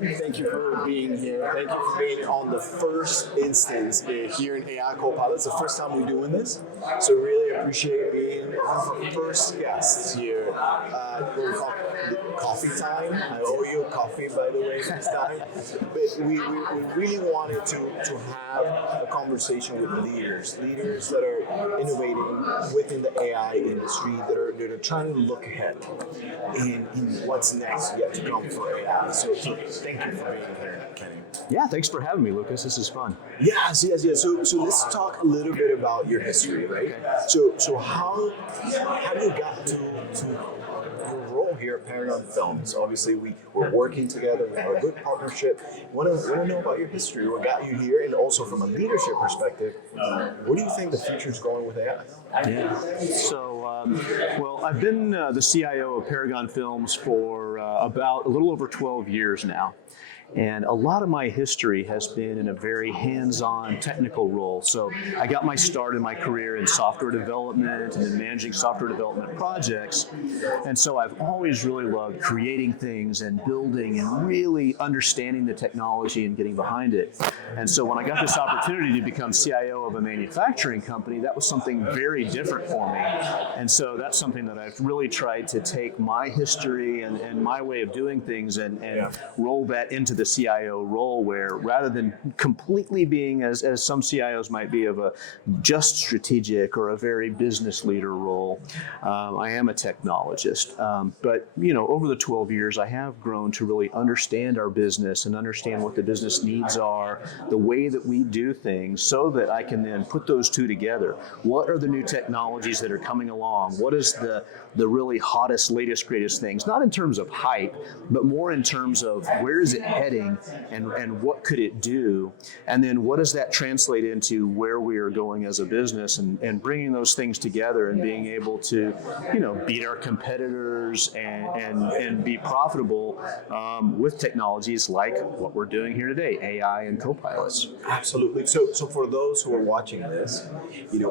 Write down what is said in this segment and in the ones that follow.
Thank you for being here. Thank you for being on the first instance here in AI Copilot. It's the first time we're doing this, so really appreciate being one of our first guests here. What we call coffee time. I owe you a coffee, by the way, this time. But we really wanted to have a conversation with leaders that are innovating within the AI industry, that are trying to look ahead in what's next yet to come for AI. So thank you for being here, Kenny. Yeah, thanks for having me, Lucas. This is fun. Yes. So let's talk a little bit about your history, right? Okay. So how you got to your role here at Paragon Films? Obviously, we're working together. We have a good partnership. Want to know about your history, what got you here, and also from a leadership perspective, where do you think the future is going with AI? Yeah. So, well, I've been the CIO of Paragon Films for about a little over 12 years now. And a lot of my history has been in a very hands-on technical role. So I got my start in my career in software development and in managing software development projects. And so I've always really loved creating things and building and really understanding the technology and getting behind it. And so when I got this opportunity to become CIO of a manufacturing company, that was something very different for me. And so that's something that I've really tried to take my history and my way of doing things and roll that into the CIO role, where rather than completely being, as some CIOs might be, of a just strategic or a very business leader role, I am a technologist. But over the 12 years, I have grown to really understand our business and understand what the business needs are, the way that we do things, so that I can then put those two together. What are the new technologies that are coming along? What is the really hottest, latest, greatest things? Not in terms of hype, but more in terms of where is it heading and what could it do? And then what does that translate into where we are going as a business, and bringing those things together and being able to, beat our competitors and be profitable with technologies like what we're doing here today, AI and copilots. Absolutely. So for those who are watching this,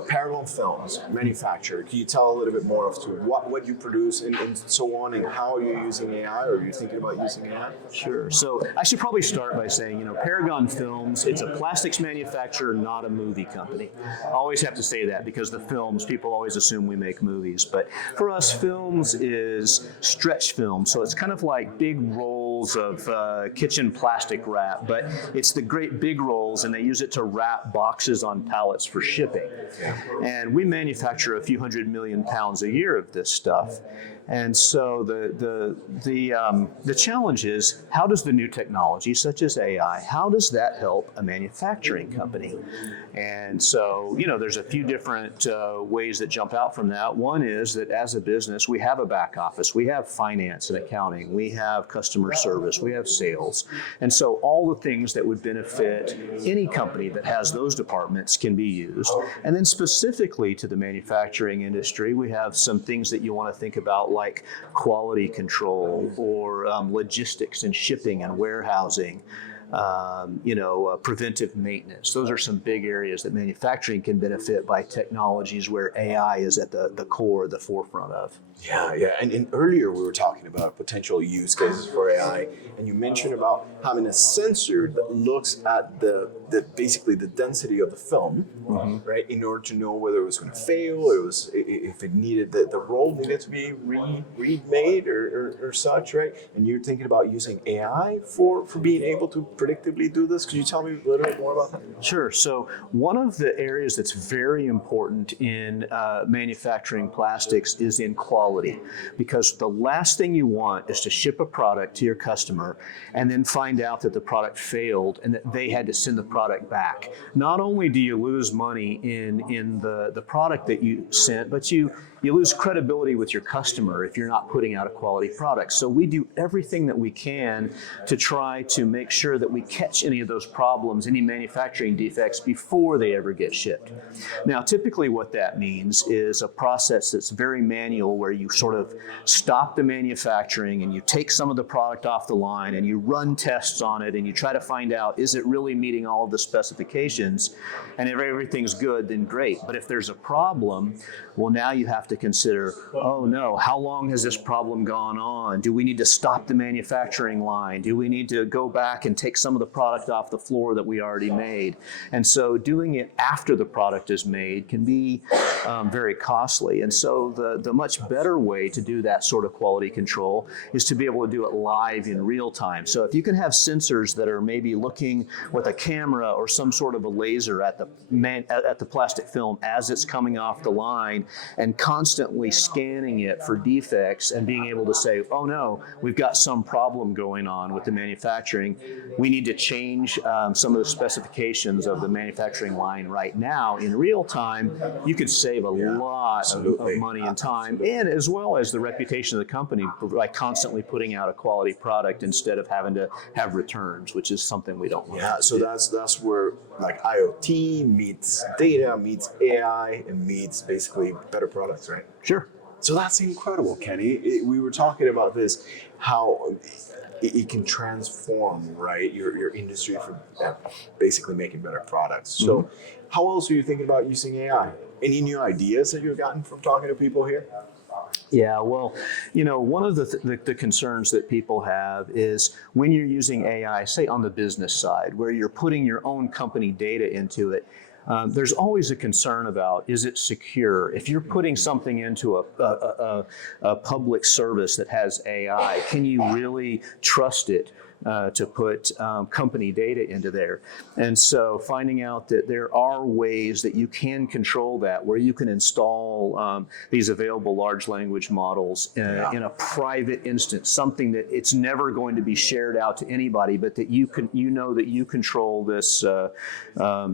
Paragon Films, manufacturer, can you tell a little bit more of to what you produce and so on, and how are you using AI, or are you thinking about using AI? Sure. So I should probably start by saying, Paragon Films, it's a plastics manufacturer, not a movie company. I always have to say that because the films, people always assume we make movies. But for us, films is stretch film. So it's kind of like big rolls of kitchen plastic wrap, but it's the great big rolls, and they use it to wrap boxes on pallets for shipping. And we manufacture a few 100 million pounds a year of this stuff. And so the challenge is, how does the new technology, such as AI, how does that help a manufacturing company? And so, there's a few different ways that jump out from that. One is that as a business, we have a back office, we have finance and accounting, we have customer service, we have sales. And so all the things that would benefit any company that has those departments can be used. And then specifically to the manufacturing industry, we have some things that you want to think about, like quality control or logistics and shipping and warehousing, preventive maintenance. Those are some big areas that manufacturing can benefit by technologies where AI is at the core, the forefront of. Yeah. And earlier we were talking about potential use cases for AI, and you mentioned about having a sensor that looks at basically the density of the film, right, in order to know whether it was going to fail, if it needed the roll needed to be remade or such, right? And you're thinking about using AI for being able to predictably do this. Could you tell me a little bit more about that? Sure. So one of the areas that's very important in manufacturing plastics is in quality, because the last thing you want is to ship a product to your customer and then find out that the product failed and that they had to send the product back. Not only do you lose money in the product that you sent, but you lose credibility with your customer if you're not putting out a quality product. So we do everything that we can to try to make sure that that we catch any of those problems, any manufacturing defects before they ever get shipped. Now, typically what that means is a process that's very manual, where you sort of stop the manufacturing and you take some of the product off the line and you run tests on it and you try to find out, is it really meeting all of the specifications? And if everything's good, then great. But if there's a problem, well, now you have to consider, oh no, how long has this problem gone on? Do we need to stop the manufacturing line? Do we need to go back and take some of the product off the floor that we already made? And so doing it after the product is made can be very costly. And so the much better way to do that sort of quality control is to be able to do it live in real time. So if you can have sensors that are maybe looking with a camera or some sort of a laser at the plastic film as it's coming off the line, and constantly scanning it for defects and being able to say, oh no, we've got some problem going on with the manufacturing. We need to change some of the specifications of the manufacturing line right now in real time. You could save a lot of money and time, and as well as the reputation of the company by constantly putting out a quality product instead of having to have returns, which is something we don't want. Yeah, so that's where like IoT meets data, meets AI, and meets basically better products, right? Sure. So that's incredible, Kenny. We were talking about this, how it can transform, right, your industry for basically making better products. So how else are you thinking about using AI? Any new ideas that you've gotten from talking to people here? Yeah, well, one of the concerns that people have is when you're using AI, say on the business side, where you're putting your own company data into it, there's always a concern about, is it secure? If you're putting something into a public service that has AI, can you really trust it to put company data into there? And so finding out that there are ways that you can control that, where you can install these available large language models in a private instance, something that it's never going to be shared out to anybody, but that you know that you control this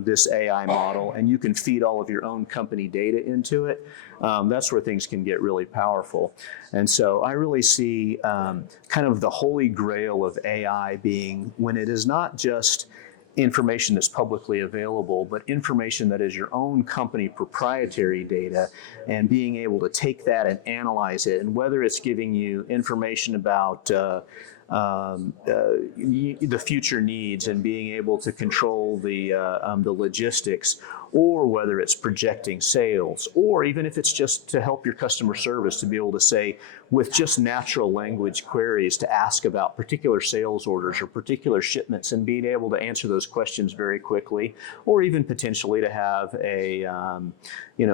this AI model, and you can feed all of your own company data into it. That's where things can get really powerful. And so I really see kind of the holy grail of AI being when it is not just information that's publicly available, but information that is your own company proprietary data, and being able to take that and analyze it. And whether it's giving you information about the future needs and being able to control the logistics, or whether it's projecting sales, or even if it's just to help your customer service to be able to say, with just natural language queries, to ask about particular sales orders or particular shipments, and being able to answer those questions very quickly, or even potentially to have a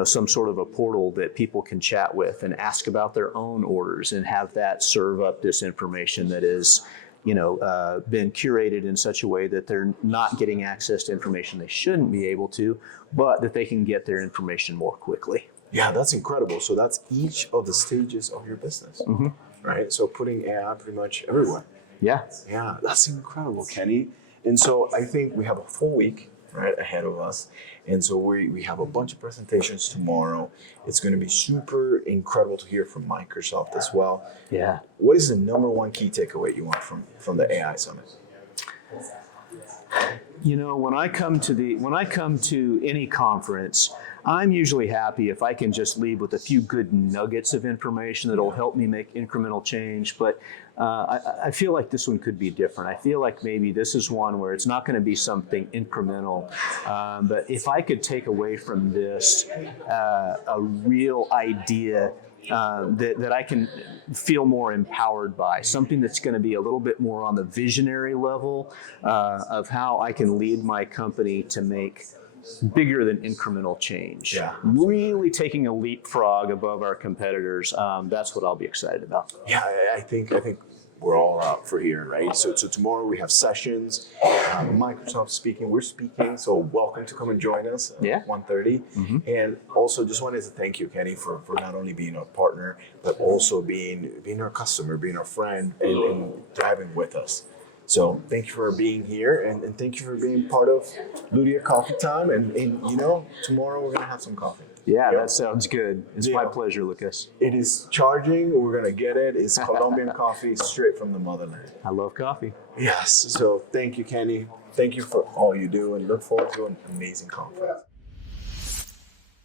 some sort of a portal that people can chat with and ask about their own orders, and have that serve up this information that is been curated in such a way that they're not getting access to information they shouldn't be able to, but that they can get their information more quickly. Yeah, that's incredible. So that's each of the stages of your business, right? So putting AI pretty much everywhere. Yeah. Yeah, that's incredible, Kenny. And so I think we have a full week right ahead of us. And so we have a bunch of presentations tomorrow. It's going to be super incredible to hear from Microsoft as well. Yeah. What is the number one key takeaway you want from the AI Summit? When I come to any conference, I'm usually happy if I can just leave with a few good nuggets of information that'll help me make incremental change. But I feel like this one could be different. I feel like maybe this is one where it's not going to be something incremental. But if I could take away from this a real idea that I can feel more empowered by, something that's going to be a little bit more on the visionary level of how I can lead my company to make bigger than incremental change. Yeah. Really taking a leapfrog above our competitors. That's what I'll be excited about. Yeah, I think we're all out for here, right? So tomorrow we have sessions. Microsoft speaking, we're speaking. So welcome to come and join us at 1:30. And also just wanted to thank you, Kenny, for not only being a partner, but also being our customer, being our friend, and driving with us. So thank you for being here, and thank you for being part of Ludia Coffee Time. And tomorrow we're gonna have some coffee. Yeah, Yep. that sounds good. It's my pleasure, Lucas. It is charging. We're gonna get it. It's Colombian coffee straight from the motherland. I love coffee. Yes. So thank you, Kenny. Thank you for all you do, and look forward to an amazing conference.